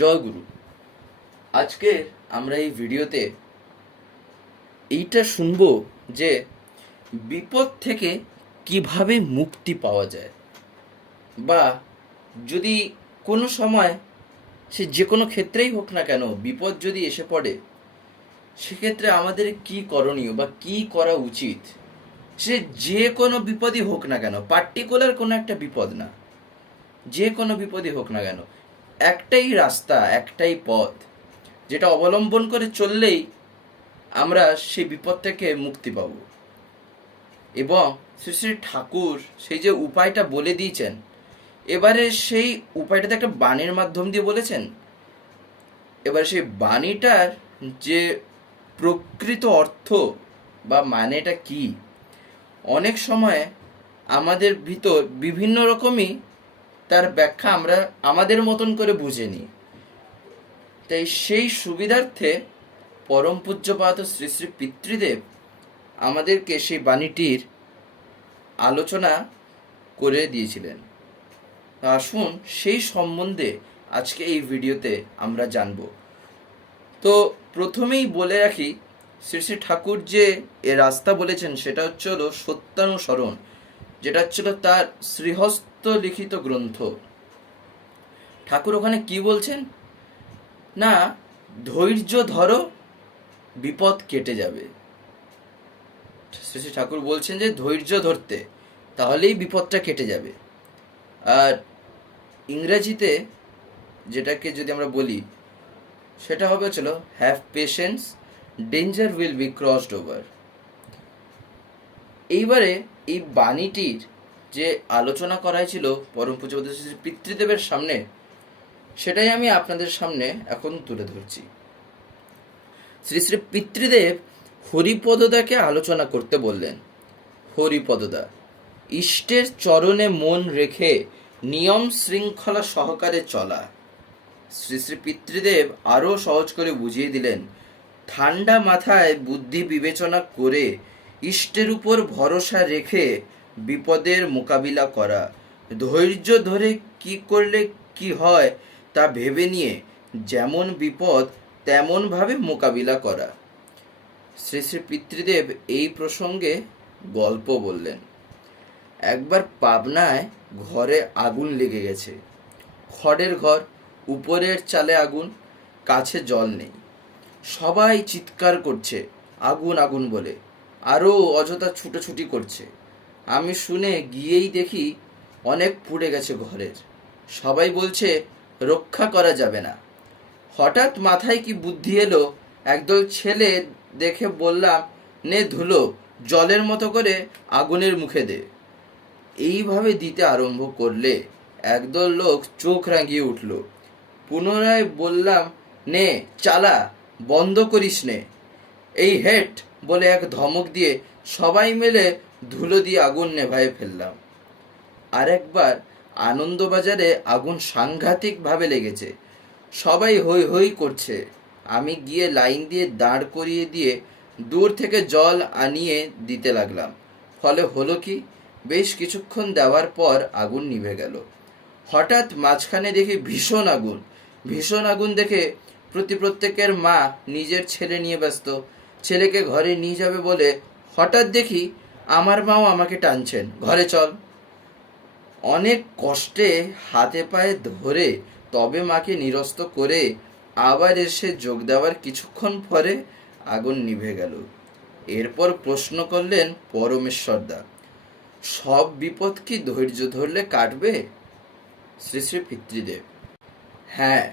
জয় গুরু। আজকে আমরা এই ভিডিওতে এইটা শুনব যে বিপদ থেকে কীভাবে মুক্তি পাওয়া যায় বা যদি কোনো সময় সে যে কোনো ক্ষেত্রেই হোক না কেন বিপদ যদি এসে পড়ে, সেক্ষেত্রে আমাদের কি করণীয় বা কি করা উচিত? সে যে কোনো বিপদই হোক না কেন পার্টিকুলার কোনো একটা বিপদ না, যে কোনো বিপদই হোক না কেন একটাই রাস্তা, একটাই পথ, যেটা অবলম্বন করে চললেই আমরা সেই বিপদ থেকে মুক্তি পাব। এবং শ্রী শ্রী ঠাকুর সেই যে উপায়টা বলে দিয়েছেন, এবারে সেই উপায়টাতে একটা বাণীর মাধ্যম দিয়ে বলেছেন, এবার সেই বাণীটার যে প্রকৃত অর্থ বা মানেটা কি? অনেক সময় আমাদের ভিতর বিভিন্ন রকমই তার ব্যাখ্যা আমরা আমাদের মতন করে বুঝে নিই। তাই সেই সুবিধার্থে পরম পূজ্যপাত শ্রী শ্রী পিতৃদেব আমাদেরকে সেই বাণীটির আলোচনা করে দিয়েছিলেন। আসুন সেই সম্বন্ধে আজকে এই ভিডিওতে আমরা জানব। তো প্রথমেই বলে রাখি, শ্রী শ্রী ঠাকুর যে এ রাস্তা বলেছেন, সেটা হচ্ছে হলো সত্যানুসরণ, যেটা হচ্ছিল তার শ্রীহস্ত লিখিত গ্রন্থ। ঠাকুর ওখানে কি বলছেন? না, ধৈর্য ধরো, বিপদ কেটে যাবে। শ্রী ঠাকুর বলছেন যে, ধৈর্য ধরতে, তাহলেই বিপদটা কেটে যাবে। আর ইংরেজিতে যেটাকে যদি আমরা বলি, সেটা হবে ছিল have patience danger will be crossed over এইবারে এই বাণীটির যে আলোচনা করা হয়েছিল পরম পূজ্যপদ শ্রী পিতৃদেবের সামনে, সেটাই আমি আপনাদের সামনে এখন তুলে ধরছি। শ্রী শ্রী পিতৃদেব হরিপদদাকে আলোচনা করতে বললেন, হরিপদদা, ইষ্টের চরণে মন রেখে নিয়ম শৃঙ্খলা সহকারে চলা। শ্রী শ্রী পিতৃদেব আরও সহজ করে বুঝিয়ে দিলেন, ঠান্ডা মাথায় বুদ্ধি বিবেচনা করে ইষ্টের উপর ভরসা রেখে বিপদের মোকাবিলা করা। ধৈর্য ধরে কি করলে কি হয় তা ভেবে নিয়ে যেমন বিপদ, তেমনভাবে মোকাবিলা করা। শ্রী শ্রী পিতৃদেব এই প্রসঙ্গে গল্প বললেন। একবার পাবনায় ঘরে আগুন লেগে গেছে। খড়ের ঘর, উপরের চালে আগুন, কাছে জল নেই। সবাই চিৎকার করছে, আগুন আগুন বলে। আরও অযথা ছুটোছুটি করছে। আমি শুনে গিয়েই দেখি অনেক পুড়ে গেছে ঘরের। সবাই বলছে, রক্ষা করা যাবে না। হঠাৎ মাথায় কি বুদ্ধি এলো, একদল ছেলে দেখে বললাম, নে ধুলো, জলের মতো করে আগুনের মুখে দে। এইভাবে দিতে আরম্ভ করলে একদল লোক চোখ রাঙিয়ে উঠল। পুনরায় বললাম, নে, চালা, বন্ধ করিস নে। এই হেট! বলে এক ধমক দিয়ে সবাই মিলে ধুলো দিয়ে আগুন নেভায়ে ফেললাম। আরেকবার আনন্দবাজারে আগুন সাংঘাতিকভাবে লেগেছে। সবাই হই হই করছে। আমি গিয়ে লাইন দিয়ে দাঁড় করিয়ে দিয়ে দূর থেকে জল আনিয়ে দিতে লাগলাম। ফলে হলো কি, বেশ কিছুক্ষণ দেওয়ার পর আগুন নিভে গেল। হঠাৎ মাঝখানে দেখি ভীষণ আগুন। ভীষণ আগুন দেখে প্রতি প্রত্যেকের মা নিজের ছেলে নিয়ে ব্যস্ত। ছেলেকে ঘরে নিয়ে যাবে বলে হঠাৎ দেখি আমার মাও আমাকে টানছেন। ঘরে চল। অনেক কষ্টে হাতে পায়ে ধরে তবে মাকে নিরস্ত করে আবার এসে যোগ দেওয়ার কিছুক্ষণ পরে আগুন নিভে গেল। এরপর প্রশ্ন করলেন পরমেশ্বরদা, সব বিপদ কি ধৈর্য ধরলে কাটবে? শ্রী শ্রী পিতৃদেব হ্যাঁ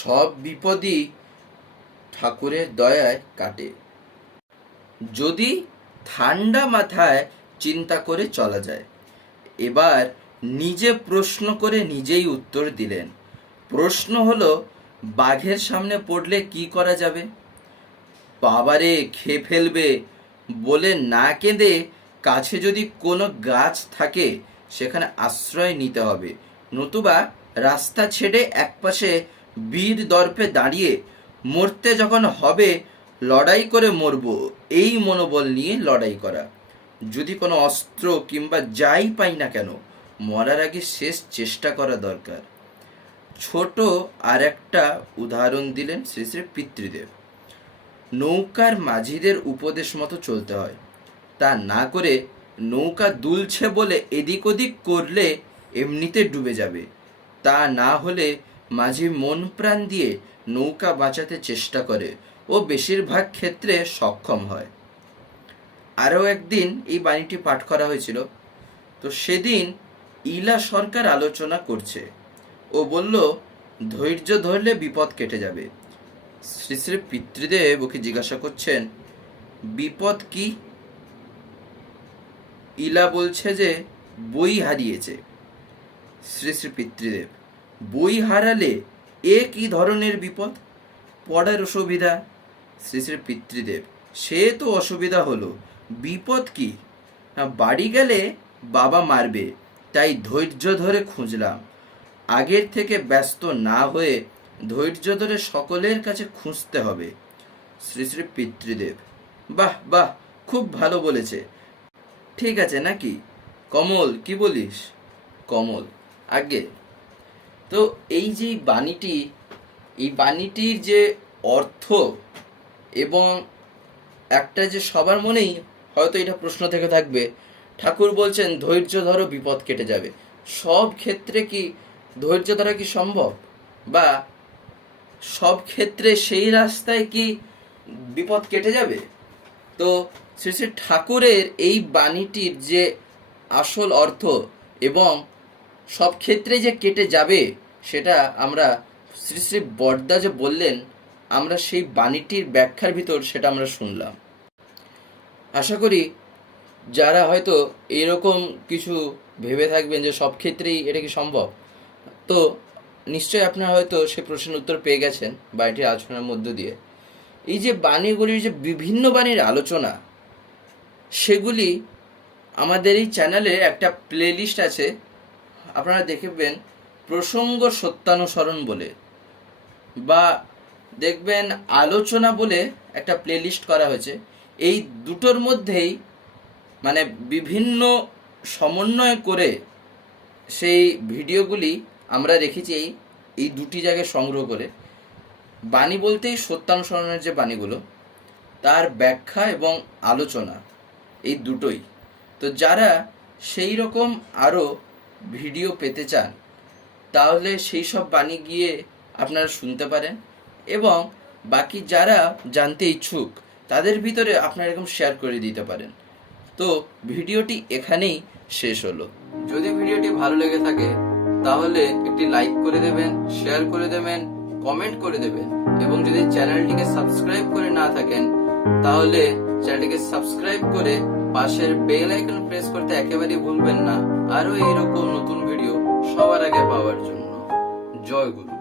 সব বিপদই ঠাকুরের দয়ায় কাটে। যদি ঠান্ডা মাথায় চিন্তা করে চলা যায়। এবার নিজে প্রশ্ন করে নিজেই উত্তর দিলেন। প্রশ্ন হলো, বাঘের সামনে পড়লে কি করা যাবে? বাবারে, খেয়ে ফেলবে। বলে না কেঁদে কাছে যদি কোনো গাছ থাকে, সেখানে আশ্রয় নিতে হবে। নতুবা রাস্তা ছেড়ে একপাশে বীর দর্পে দাঁড়িয়ে মরতে যখন হবে লড়াই করে মরব, এই মনোবল নিয়ে লড়াই করা। যদি কোনো অস্ত্র কিংবা যাই পাই না কেন, মরার আগে শেষ চেষ্টা করা দরকার। ছোট আর একটা উদাহরণ দিলেন শ্রী শ্রী পিতৃদেব। নৌকার মাঝিদের উপদেশ মতো চলতে হয়। তা না করে নৌকা দুলছে বলে এদিক ওদিক করলে এমনিতে ডুবে যাবে। তা না হলে মাঝি মন প্রাণ দিয়ে নৌকা বাঁচাতে চেষ্টা করে। ও বেশিরভাগ ক্ষেত্রে সক্ষম হয়। আরও একদিন এই বাণীটি পাঠ করা হয়েছিল। তো সেদিন ইলা সরকার আলোচনা করছে। ও বলল, ধৈর্য ধরলে বিপদ কেটে যাবে। শ্রী শ্রী পিতৃদেব ওকে জিজ্ঞাসা করছেন, বিপদ কি? ইলা বলছে যে, বই হারিয়েছে। শ্রী শ্রী পিতৃদেব, বই হারালে এ কি ধরনের বিপদ? পড়ার অসুবিধা শ্রী শ্রী পিতৃদেব। সে তো অসুবিধা হলো। বিপদ কি? না, বাড়ি গেলে বাবা মারবে তাই ধৈর্য ধরে খুঁজলাম। আগের থেকে ব্যস্ত না হয়ে ধৈর্য ধরে সকলের কাছে খুঁজতে হবে। শ্রী শ্রী পিতৃদেব বাহ বাহ খুব ভালো বলেছে। ঠিক আছে নাকি? কমল কি বলিস? কমল আগে তো এই যে বাণীটি এই বাণীটির যে অর্থ এবং একটা যে সবার মনেই হয়তো এটা প্রশ্ন থেকে থাকবে, ঠাকুর বলছেন ধৈর্য ধরো বিপদ কেটে যাবে। সব ক্ষেত্রে কি ধৈর্য ধরা কি সম্ভব? বা সব ক্ষেত্রে সেই রাস্তায় কি বিপদ কেটে যাবে? তো শ্রী শ্রী ঠাকুরের এই বাণীটির যে আসল অর্থ এবং সব ক্ষেত্রে যে কেটে যাবে, সেটা আমরা শ্রী শ্রী বর্দা যে বললেন আমরা সেই বাণীটির ব্যাখ্যার ভিতর সেটা আমরা শুনলাম। আশা করি যারা হয়তো এরকম কিছু ভেবে থাকবেন যে সব ক্ষেত্রেই এটা কি সম্ভব, তো নিশ্চয়ই আপনারা হয়তো সে প্রশ্নের উত্তর পেয়ে গেছেন বাণীটির আলোচনার মধ্য দিয়ে। এই যে বাণীগুলির যে বিভিন্ন বাণীর আলোচনা, সেগুলি আমাদের এই চ্যানেলে একটা প্লেলিস্ট আছে, আপনারা দেখবেন প্রসঙ্গ সত্যানুসরণ বলে বা দেখবেন আলোচনা বলে একটা প্লেলিস্ট করা হয়েছে। এই দুটোর মধ্যেই মানে বিভিন্ন সমন্বয় করে সেই ভিডিওগুলি আমরা রেখেছি এই এই দুটি জায়গায় সংগ্রহ করে। বাণী বলতেই সত্যানুসরণের যে বাণীগুলো, তার ব্যাখ্যা এবং আলোচনা, এই দুটোই। তো যারা সেই রকম আরও ভিডিও পেতে চান, তাহলে সেই সব বাণী গিয়ে আপনারা শুনতে পারেন। এবং বাকি যারা জানতে ইচ্ছুক, তাদের ভিতরে আপনারা এরকম শেয়ার করে দিতে পারেন। তো ভিডিওটি এখানেই শেষ হলো। যদি ভিডিওটি ভালো লেগে থাকে, তাহলে একটি লাইক করে দেবেন শেয়ার করে দেবেন কমেন্ট করে দেবেন। এবং যদি চ্যানেলটিকে সাবস্ক্রাইব করে না থাকেন, তাহলে চ্যানেলটিকে সাবস্ক্রাইব করে পাশের বেল আইকন প্রেস করতে একেবারেই ভুলবেন না। আরও এরকম নতুন ভিডিও সবার আগে পাওয়ার জন্য। জয় গুরু।